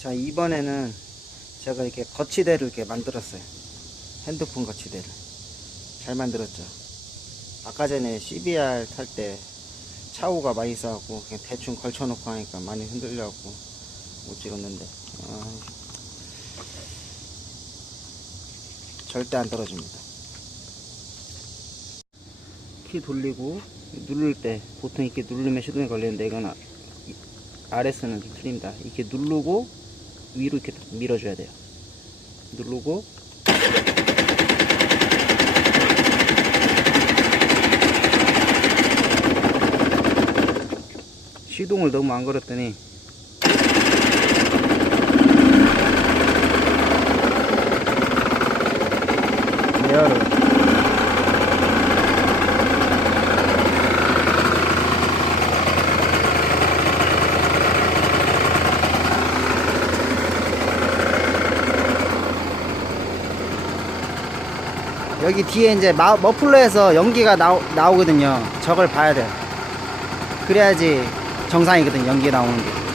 자 이번에는 제가 이렇게 거치대를 이렇게 만들었어요. 핸드폰 거치대를. 잘 만들었죠? 아까 전에 CBR 탈 때 차우가 많이 그냥 대충 걸쳐놓고 하니까 많이 흔들려갖고 못 찍었는데. 아, 절대 안 떨어집니다. 키 돌리고 누를 때 보통 이렇게 누르면 시동이 걸리는데 이건 아- 좀 틀립니다. 이렇게 누르고 위로 이렇게 밀어줘야 돼요. 누르고. 시동을 너무 안 걸었더니 에어를 여기 뒤에 이제 마, 머플러에서 연기가 나오, 나오거든요. 저걸 봐야 돼요. 그래야지 정상이거든, 연기 나오는 게.